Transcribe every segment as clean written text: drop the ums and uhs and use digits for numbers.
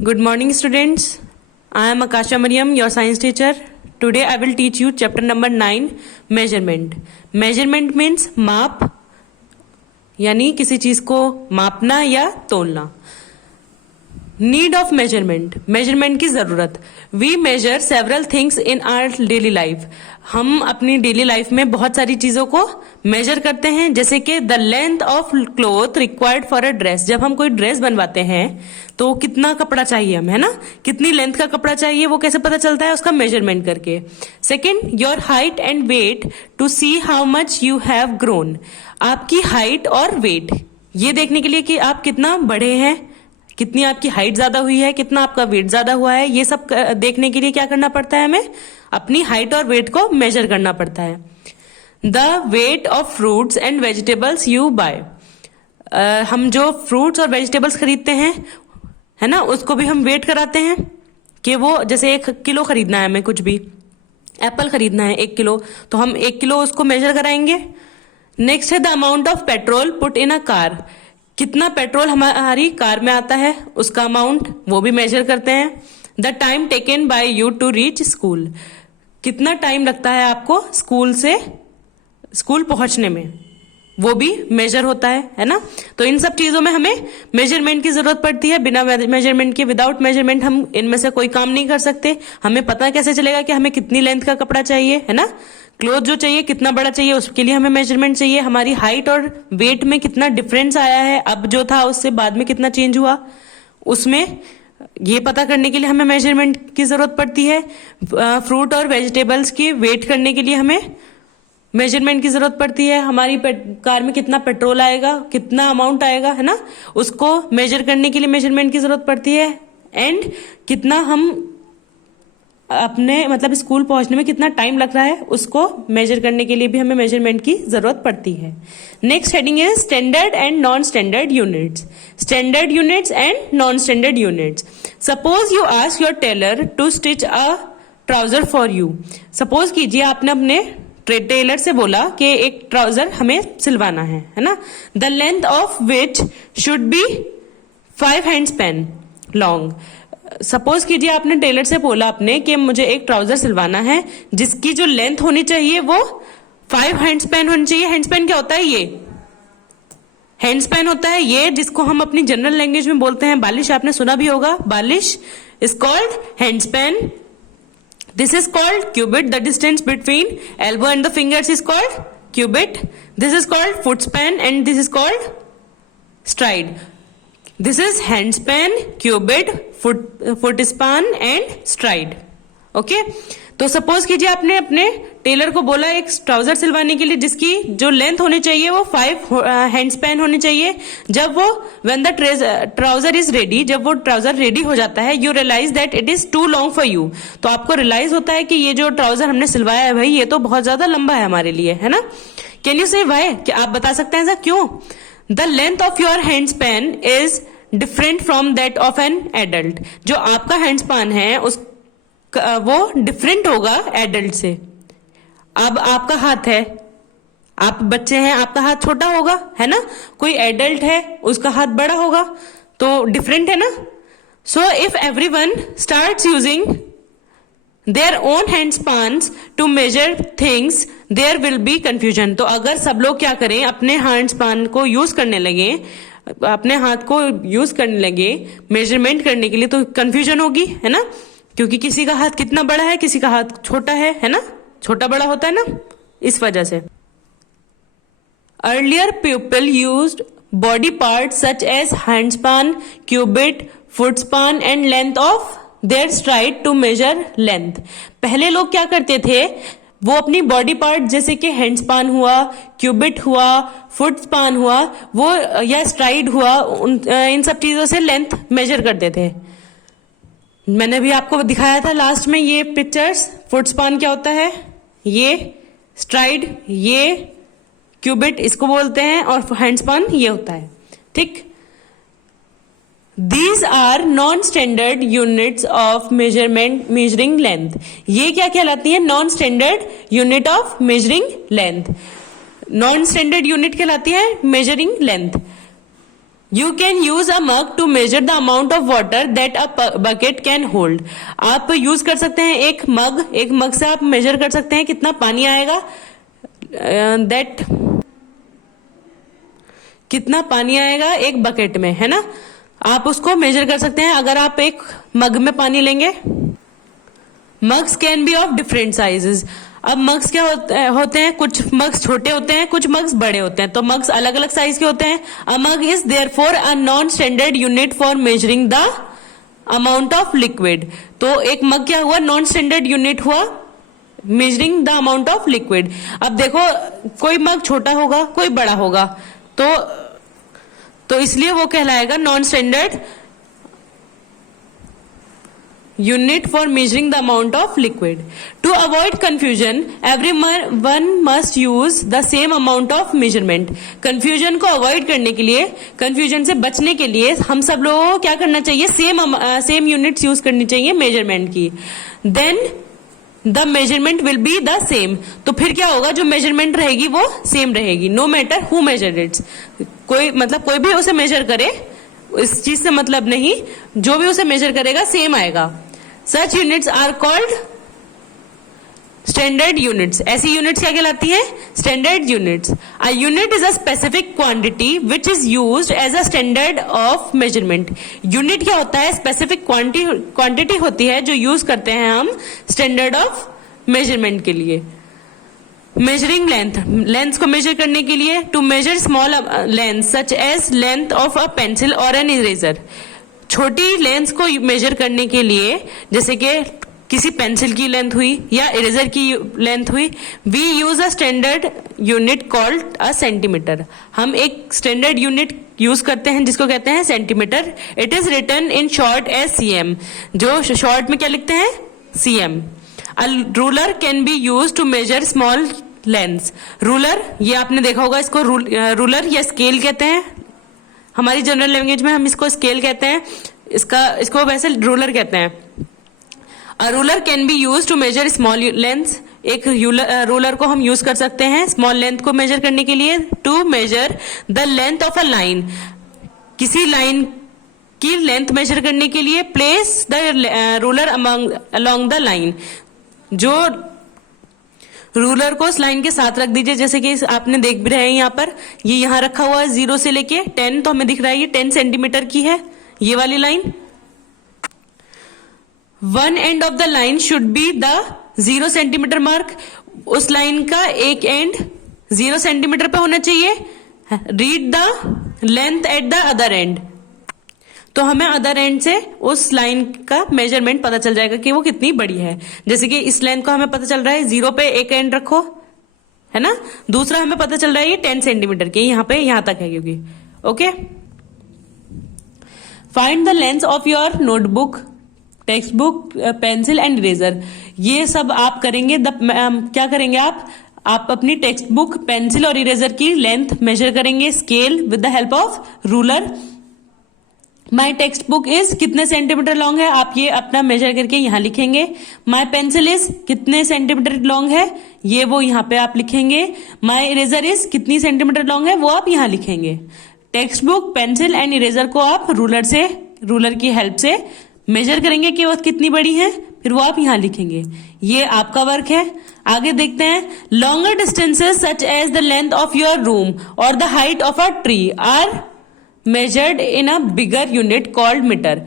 Good morning, students. I am Akasha Mariam, your science teacher. Today I will teach you chapter number 9, measurement. Measurement means माप, यानी किसी चीज को मापना या तोलना. नीड ऑफ मेजरमेंट, मेजरमेंट की जरूरत. We measure several things in our daily life. हम अपनी डेली लाइफ में बहुत सारी चीजों को मेजर करते हैं, जैसे कि the length of cloth required for a dress. जब हम कोई ड्रेस बनवाते हैं तो कितना कपड़ा चाहिए हमें, है ना, कितनी लेंथ का कपड़ा चाहिए, वो कैसे पता चलता है, उसका मेजरमेंट करके. Second, your height and weight to see how much you have grown. आपकी हाइट और वेट ये देखने के लिए कि आप कितना बढ़े हैं, कितनी आपकी हाइट ज्यादा हुई है, कितना आपका वेट ज्यादा हुआ है. ये सब देखने के लिए क्या करना पड़ता है, हमें अपनी हाइट और वेट को मेजर करना पड़ता है. The weight of fruits and vegetables you buy. हम जो फ्रूट्स और वेजिटेबल्स खरीदते हैं, है ना, उसको भी हम वेट कराते हैं कि वो, जैसे 1 किलो खरीदना है हमें, कुछ भी एप्पल खरीदना है 1 किलो, तो हम 1 किलो उसको मेजर कराएंगे. नेक्स्ट है the amount of petrol put in a car. कितना पेट्रोल हमारी कार में आता है, उसका अमाउंट, वो भी मेजर करते हैं. The time taken by you to reach school. कितना टाइम लगता है आपको स्कूल से स्कूल पहुंचने में, वो भी मेजर होता है ना. तो इन सब चीजों में हमें मेजरमेंट की जरूरत पड़ती है. बिना मेजरमेंट के, विदाउट मेजरमेंट हम इनमें से कोई काम नहीं कर सकते. हमें पता कैसे चलेगा कि हमें कितनी लेंथ का कपड़ा चाहिए, है ना, क्लोथ जो चाहिए कितना बड़ा चाहिए, उसके लिए हमें मेजरमेंट चाहिए. हमारी हाइट और वेट में कितना डिफरेंस आया है, अब जो था उससे बाद में कितना चेंज हुआ, उसमें ये पता करने के लिए हमें मेजरमेंट की जरूरत पड़ती है. फ्रूट और वेजिटेबल्स की वेट करने के लिए हमें मेजरमेंट की जरूरत पड़ती है. हमारी कार में कितना पेट्रोल आएगा, कितना अमाउंट आएगा, है ना, उसको मेजर करने के लिए मेजरमेंट की जरूरत पड़ती है. एंड कितना हम अपने मतलब स्कूल पहुंचने में कितना टाइम लग रहा है, उसको मेजर करने के लिए भी हमें मेजरमेंट की जरूरत पड़ती है. Next heading is standard and non standard units. Standard units and non standard units. Suppose you ask your tailor to stitch a trouser for you. Suppose कीजिए आपने अपने टेलर से बोला कि एक ट्राउजर हमें सिलवाना है ना. The length of which should be 5 handspan long. Suppose कीजिए आपने टेलर से बोला आपने कि मुझे एक ट्राउजर सिलवाना है जिसकी जो लेंथ होनी चाहिए वो 5 हैंडस्पैन होनी चाहिए. हैंडस्पैन क्या होता है, ये हैंडस्पैन होता है ये, जिसको हम अपनी जनरल लैंग्वेज में बोलते हैं बालिश. आपने सुना भी होगा, बालिश is called handspan. This is called cubit. The distance between elbow and the fingers is called cubit. This is called foot span and this is called stride. This is hand span, cubit, foot span and stride. Okay? तो suppose कीजिए आपने अपने Taylor को बोला एक trouser सिलवाने के लिए जिसकी जो लेंथ होनी चाहिए वो 5 हैंड स्पैन होनी चाहिए. जब वो when the trouser is ready, जब वो ट्राउजर रेडी हो जाता है, you realise that it is too long for you. तो आपको रियलाइज होता है कि ये जो ट्राउजर हमने सिलवाया है भाई, ये तो बहुत ज्यादा लंबा है हमारे लिए, है ना. कैन यू से व्हाई, क्या आप बता सकते हैं ऐसा क्यों? The length of your hand span is different from that of an adult. जो आपका हैंड स्पैन है वो डिफरेंट होगा एडल्ट से. अब आपका हाथ है, आप बच्चे हैं, आपका हाथ छोटा होगा, है ना, कोई एडल्ट है उसका हाथ बड़ा होगा, तो डिफरेंट है ना. So if everyone starts using their own hand spans to measure things, there will be confusion. तो अगर सब लोग क्या करें, अपने हैंड स्पैन को यूज करने लगे, अपने हाथ को यूज करने लगे मेजरमेंट करने के लिए, तो कंफ्यूजन होगी, है ना, क्योंकि किसी का हाथ कितना बड़ा है, किसी का हाथ छोटा है ना, छोटा बड़ा होता है ना, इस वजह से. Earlier people used body part such as hand span, cubit, foot span and length of their stride to measure length. पहले लोग क्या करते थे, वो अपनी बॉडी पार्ट जैसे कि हैंड स्पैन हुआ, क्यूबिट हुआ, फुट स्पैन हुआ, वो या स्ट्राइड हुआ, इन सब चीजों से लेंथ मेजर करते थे. मैंने भी आपको दिखाया था लास्ट में ये पिक्चर्स. फुट स्पैन क्या होता है, ये स्ट्राइड, ये क्यूबिट इसको बोलते हैं, और हैंड स्पैन ये होता है. ठीक. These are non-standard units of measuring length. ये क्या कहलाती है, non standard unit of measuring length. Non standard unit कहलाती है measuring length. You can use a mug to measure the amount of water that a bucket can hold. आप use कर सकते हैं एक मग से आप मेजर कर सकते हैं कितना पानी आएगा, कितना पानी आएगा एक बकेट में, है ना। आप उसको मेजर कर सकते हैं अगर आप एक मग में पानी लेंगे। Mugs can be of different sizes. अब मग्स क्या होते हैं, कुछ मग्स छोटे होते हैं, कुछ मग्स बड़े होते हैं, तो मग्स अलग अलग साइज के होते हैं। A mug is therefore a non standard unit for measuring the amount of liquid. तो एक मग क्या हुआ, नॉन स्टैंडर्ड यूनिट हुआ measuring the amount of liquid. अब देखो कोई मग छोटा होगा, कोई बड़ा होगा, तो इसलिए वो कहलाएगा non standard unit for measuring the amount of liquid. To avoid confusion, everyone must use the same amount of measurement. Confusion को avoid करने के लिए, confusion से बचने के लिए हम सब लोगों को क्या करना चाहिए, same units use करनी चाहिए measurement की. Then the measurement will be the same. तो फिर क्या होगा, जो measurement रहेगी वो same रहेगी, no matter who measured it. कोई भी उसे measure करे, इस चीज से मतलब नहीं, जो भी उसे मेजर करेगा सेम आएगा। Such units are called standard units. ऐसी यूनिट्स क्या कहलाती हैं, standard units. A unit is a specific quantity which is used as a standard of measurement. Unit क्या होता है, स्पेसिफिक क्वांटिटी होती है जो यूज करते हैं हम स्टैंडर्ड ऑफ मेजरमेंट के लिए। मेजरिंग लेंथ को मेजर करने के लिए, to measure small length such as length of a pencil और एन इरेजर। छोटी लेंथ को मेजर करने के लिए, जैसे कि किसी पेंसिल की लेंथ हुई या इरेजर की लेंथ हुई, we use a standard unit called a centimetre. हम एक स्टैंडर्ड यूनिट यूज करते हैं जिसको कहते हैं centimetre. It is written in short as CM. जो शॉर्ट में क्या लिखते हैं, CM. A ruler can be used to measure small lengths. Ruler, ये आपने देखा होगा, इसको रूलर या स्केल कहते हैं। हमारी जनरल लैंग्वेज में हम इसको स्केल कहते हैं, इसको वैसे रूलर कहते हैं। A ruler can be used to measure small lengths. एक रूलर को हम यूज कर सकते हैं स्मॉल लेंथ को मेजर करने के लिए। To measure the length of a line, किसी लाइन की लेंथ मेजर करने के लिए, place the ruler along the line. जो रूलर को इस लाइन के साथ रख दीजिए, जैसे कि आपने देख भी रहे हैं यहाँ पर, ये यहाँ रखा हुआ है 0 से लेके 10, तो हमें दिख रहा है ये 10 सेंटीमीटर की है ये वाली line. One end of the line should be the 0 centimetre mark. उस लाइन का एक एंड 0 सेंटीमीटर पे होना चाहिए। Read the length at the other and, तो हमें अदर एंड से उस लाइन का मेजरमेंट पता चल जाएगा कि वो कितनी बड़ी है। जैसे कि इस लेंथ का हमें पता चल रहा है 0 पे एक एंड रखो, है ना। दूसरा हमें पता चल रहा है ये 10 सेंटीमीटर की, यहाँ पे यहां तक है क्योंकि, okay. Find the length of your notebook, text book, pencil and eraser. ये सब आप करेंगे, क्या करेंगे आप अपनी टेक्स्ट बुक, पेंसिल और इरेजर की लेंथ मेजर करेंगे scale with the help of ruler. My text book is कितने सेंटीमीटर लॉन्ग है, आप ये अपना मेजर करके यहां लिखेंगे। माई पेंसिल इज कितने सेंटीमीटर लॉन्ग है, ये वो यहां पे आप लिखेंगे। माई इरेजर इज कितनी सेंटीमीटर लॉन्ग है, वो आप यहां लिखेंगे। Text book, pencil and eraser को आप रूलर की हेल्प से मेजर करेंगे कि वो कितनी बड़ी है, फिर वो आप यहां लिखेंगे। ये आपका वर्क है। आगे देखते हैं, longer distances such as the length of your room और the height of a tree are measured in a bigger unit called metre.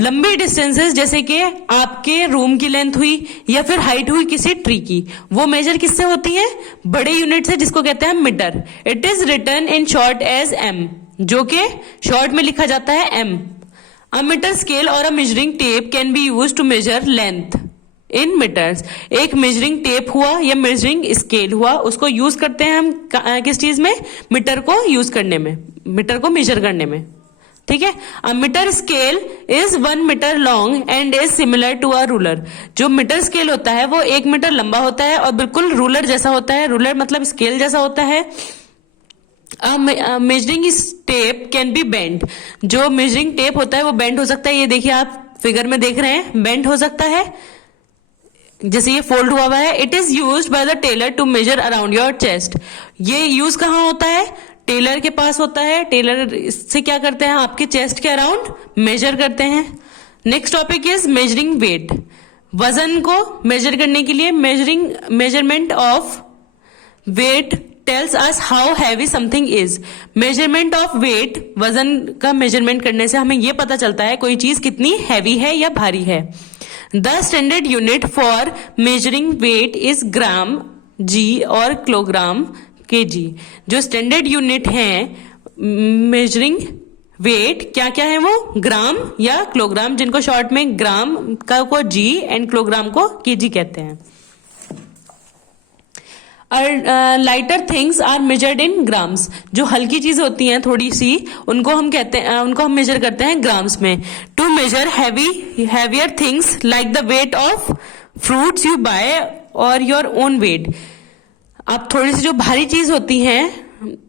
लंबी डिस्टेंसेस जैसे कि आपके रूम की लेंथ हुई या फिर हाइट हुई किसी ट्री की, वो मेजर किससे होती है, बड़े यूनिट से, जिसको कहते हैं metre. It is written in short as M, जो कि शॉर्ट में लिखा जाता है एम। अ मीटर स्केल और a measuring tape can be use to measure length in metres. एक मेजरिंग टेप हुआ या मेजरिंग स्केल हुआ, उसको यूज करते हैं हम किस चीज में, मीटर को यूज करने में, मीटर को मेजर करने में, ठीक है। A metre scale is 1 metre long and is similar to a ruler. जो मीटर स्केल होता है वो 1 मीटर लंबा होता है और बिल्कुल रूलर जैसा होता है। रूलर मतलब स्केल जैसा होता है। Measuring tape can B bend. जो मेजरिंग टेप होता है वो बेंड हो सकता है। ये देखिए आप फिगर में देख रहे हैं, बेंड हो सकता है, जैसे ये फोल्ड हुआ है। It is used by the tailor to measure around your chest. ये यूज कहाँ होता है, टेलर के पास होता है। टेलर इससे क्या करते हैं, आपके चेस्ट के अराउंड मेजर करते हैं। Next topic is measuring weight. वजन को मेजर करने के लिए measurement of weight tells us how heavy something is. Measurement of weight, वजन का मेजरमेंट करने से हमें यह पता चलता है कोई चीज कितनी हैवी है या भारी है। The standard unit for measuring weight is gram, G और किलोग्राम, केजी। जो स्टैंडर्ड यूनिट है मेजरिंग वेट, क्या क्या है वो, ग्राम या किलोग्राम, जिनको शॉर्ट में ग्राम को जी एंड किलोग्राम को केजी कहते हैं। Lighter things are measured in grams. जो हल्की चीज होती हैं थोड़ी सी, उनको हम मेजर करते हैं ग्राम्स में। To measure heavier things like the weight of fruits you buy or your own weight. अब थोड़ी सी जो भारी चीज होती हैं,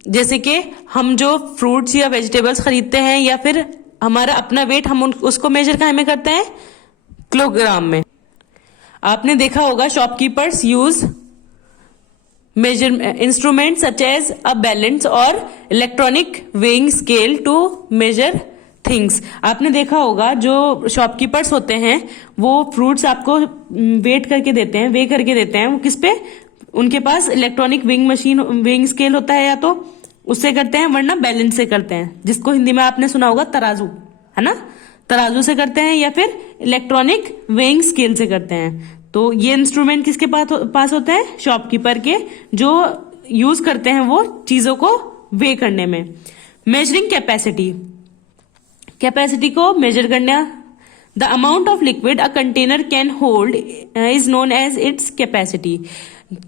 जैसे कि हम जो फ्रूट्स या वेजिटेबल्स खरीदते हैं या फिर हमारा अपना वेट, हम उसको मेजर कहाँ में करते हैं, किलोग्राम में। आपने देखा होगा shopkeepers use measure instrument such as a balance और electronic weighing scale to measure things. आपने देखा होगा जो शॉपकीपर्स होते हैं वो फ्रूट्स आपको वेट करके देते हैं, वे करके देते हैं। वो किस पे, उनके पास इलेक्ट्रॉनिक वेइंग स्केल होता है, या तो उससे करते हैं वरना बैलेंस से करते हैं, जिसको हिंदी में आपने सुना होगा तराजू, है ना। तराजू से करते हैं या फिर इलेक्ट्रॉनिक वेइंग स्केल से करते हैं। तो ये इंस्ट्रूमेंट किसके पास होते हैं, शॉपकीपर के, जो यूज करते हैं वो चीजों को वे करने में। मेजरिंग कैपेसिटी, कैपेसिटी को मेजर करना। The amount of liquid a container can hold is known as its capacity.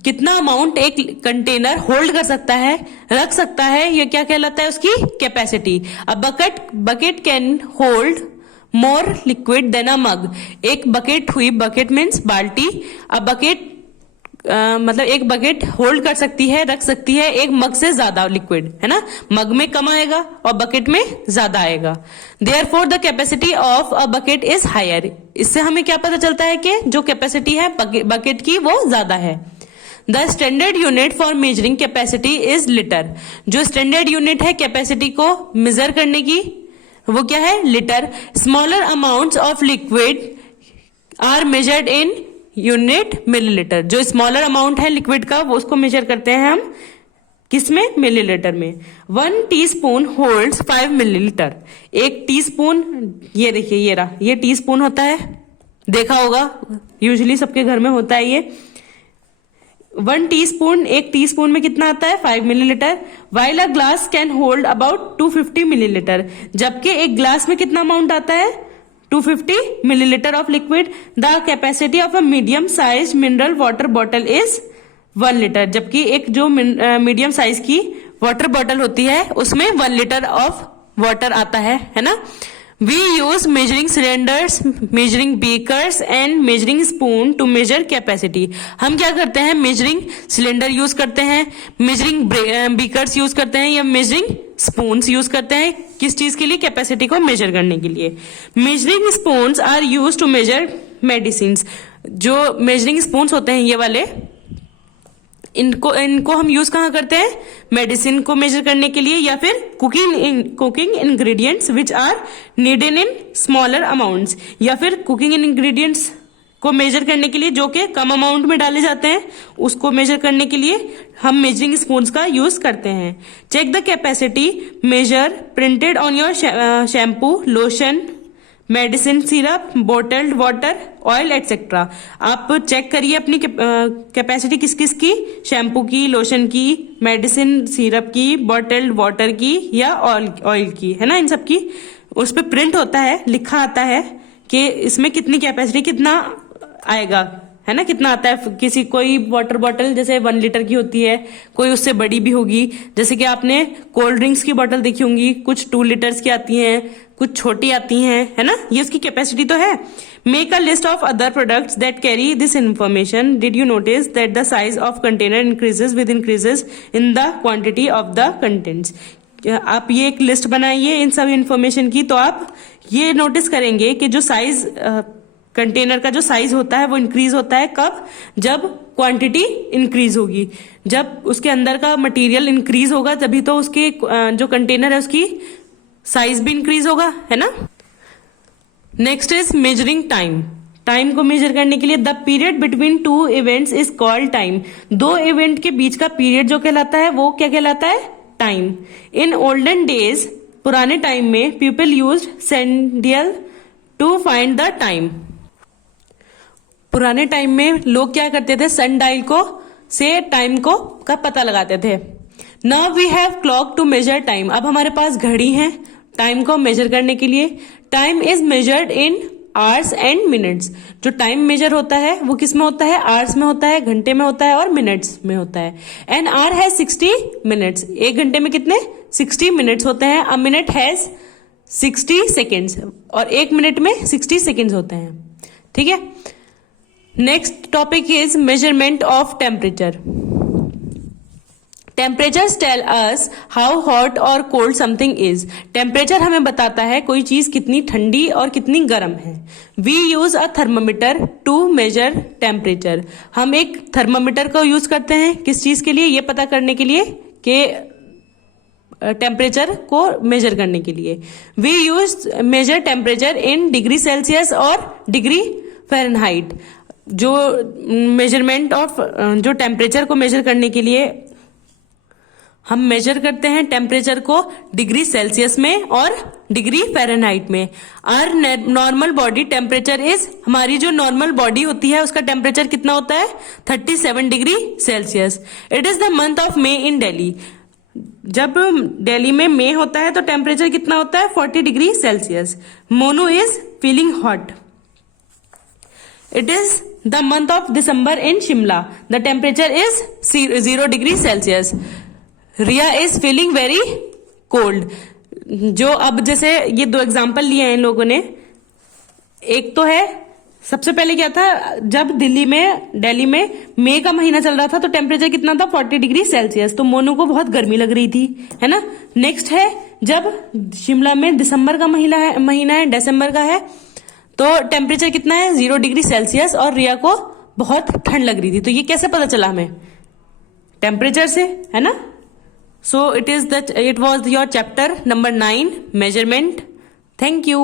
कितना अमाउंट एक कंटेनर होल्ड कर सकता है, रख सकता है, ये क्या कहलाता है, उसकी capacity. A bucket can hold more liquid than a mug. एक बकेट हुई, बकेट मीन्स बाल्टी। अ बकेट मतलब एक बकेट होल्ड कर सकती है, रख सकती है एक मग से ज्यादा लिक्विड, है ना। मग में कम आएगा और बकेट में ज्यादा आएगा। Therefore the capacity of a bucket is higher. इससे हमें क्या पता चलता है कि जो कैपेसिटी है बकेट की वो ज्यादा है। The standard unit for measuring capacity is litre. जो स्टैंडर्ड यूनिट है कैपेसिटी को मेजर करने की, वो क्या है, litre. Smaller amounts of liquid are measured in unit millilitre. जो स्मॉलर अमाउंट है लिक्विड का वो उसको मेजर करते हैं हम किसमें, मिलीलीटर में। 1 टीस्पून होल्ड्स 5 मिलीलीटर। एक टीस्पून, ये देखिए ये रहा, ये टीस्पून होता है, देखा होगा यूजुअली सबके घर में होता है ये। 1 टीस्पून, एक टीस्पून में कितना आता है, 5 millilitre. While a glass can hold about 250 millilitre. जबकि एक ग्लास में कितना अमाउंट आता है, 250 millilitre of liquid. The capacity of a medium size mineral water bottle is 1 litre. जबकि एक जो मीडियम साइज की वाटर बॉटल होती है उसमें 1 लीटर ऑफ वाटर आता है ना। We use measuring cylinders, measuring beakers and measuring spoon to measure capacity. हम क्या करते हैं, मेजरिंग सिलेंडर यूज करते हैं, मेजरिंग बीकर्स यूज करते हैं या मेजरिंग स्पून्स यूज करते हैं। किस चीज के लिए, कैपेसिटी को मेजर करने के लिए। Measuring spoons are use to measure medicine. जो मेजरिंग स्पून्स होते हैं ये वाले, इनको हम यूज कहाँ करते हैं, मेडिसिन को मेजर करने के लिए या फिर cooking ingredients which are needed in smaller amounts. या फिर कुकिंग इंग्रेडिएंट्स को मेजर करने के लिए जो कि कम अमाउंट में डाले जाते हैं, उसको मेजर करने के लिए हम मेजरिंग स्पून्स का यूज करते हैं। Check the capacity measure printed on your shampoo, lotion, medicine syrup, bottled water, oil etcetera. आप चेक करिए अपनी कैपेसिटी किस किस की, शैम्पू की, लोशन की, मेडिसिन सिरप की, बॉटल्ड वाटर की या ऑयल की, है ना। इन सब की उस पर प्रिंट होता है, लिखा आता है कि इसमें कितनी कैपेसिटी, कितना आएगा, है ना, कितना आता है। किसी कोई वाटर बॉटल जैसे 1 लीटर की होती है, कोई उससे बड़ी भी होगी। जैसे कि आपने कोल्ड ड्रिंक्स की बोतल देखी होंगी, कुछ 2 लीटर्स की आती हैं, कुछ छोटी आती हैं, है ना। ये उसकी कैपेसिटी तो है। Make a list of other products that carry this information. Did you notice that the size of container increases with increases in the quantity of the contents. आप ये एक लिस्ट बनाइए इन सब इन्फॉर्मेशन की, तो आप ये नोटिस करेंगे कि जो साइज कंटेनर का जो साइज होता है वो इंक्रीज होता है कब, जब क्वांटिटी इंक्रीज होगी। जब उसके अंदर का मटेरियल इंक्रीज होगा तभी तो उसके जो कंटेनर है उसकी साइज भी इंक्रीज होगा, है ना। Next is measuring time. Time को मेजर करने के लिए the period between two events is called time. दो इवेंट के बीच का पीरियड जो कहलाता है वो क्या कहलाता है? टाइम। इन ओल्डन डेज, पुराने टाइम में, people used sundial to find the time. पुराने टाइम में लोग क्या करते थे? सनडायल को से टाइम को का पता लगाते थे। Now we have clock to measure time. अब हमारे पास घड़ी है टाइम को मेजर करने के लिए। Time is measured in hours and minutes. जो टाइम मेजर होता है वो किस में होता है? आवर्स में होता है, घंटे में होता है और मिनट्स में होता है। An hour has 60 minutes. एक घंटे में कितने? 60 मिनट्स होते हैं। अ मिनट हैज 60 सेकेंड्स और एक मिनट में 60 सेकेंड्स होते हैं। ठीक है। Next topic is measurement of temperature. Temperature tell us how hot or cold something is. Temperature हमें बताता है कोई चीज कितनी ठंडी और कितनी गर्म है। We use a thermometer to measure temperature. हम एक थर्मोमीटर का यूज करते हैं किस चीज के लिए? ये पता करने के लिए कि टेम्परेचर को मेजर करने के लिए। We use measure temperature in degree Celsius और डिग्री फ़ारेनहाइट। जो मेजरमेंट ऑफ जो टेम्परेचर को मेजर करने के लिए हम मेजर करते हैं टेम्परेचर को डिग्री सेल्सियस में और डिग्री फ़ारेनहाइट में। Our normal body temperature is, हमारी जो नॉर्मल बॉडी होती है उसका टेम्परेचर कितना होता है? 37 degree Celsius. It is the month of May in Delhi. जब दिल्ली में मई होता है तो टेम्परेचर कितना होता है? 40 degree Celsius. Monu is feeling hot. It is the month of December in Shimla. The temperature is 0 degree Celsius. Riya is feeling very cold. जो अब जैसे ये दो एग्जाम्पल लिए हैं इन लोगों ने। एक तो है, सबसे पहले क्या था? जब दिल्ली में मई का महीना चल रहा था तो टेम्परेचर कितना था? 40 डिग्री सेल्सियस। तो मोनू को बहुत गर्मी लग रही थी, है ना। नेक्स्ट है जब शिमला में दिसंबर का महीना है, दिसंबर का है, तो टेम्परेचर कितना है? 0 डिग्री सेल्सियस और रिया को बहुत ठंड लग रही थी। तो ये कैसे पता चला हमें? टेम्परेचर से, है ना। So it was your chapter number 9, measurement. Thank you.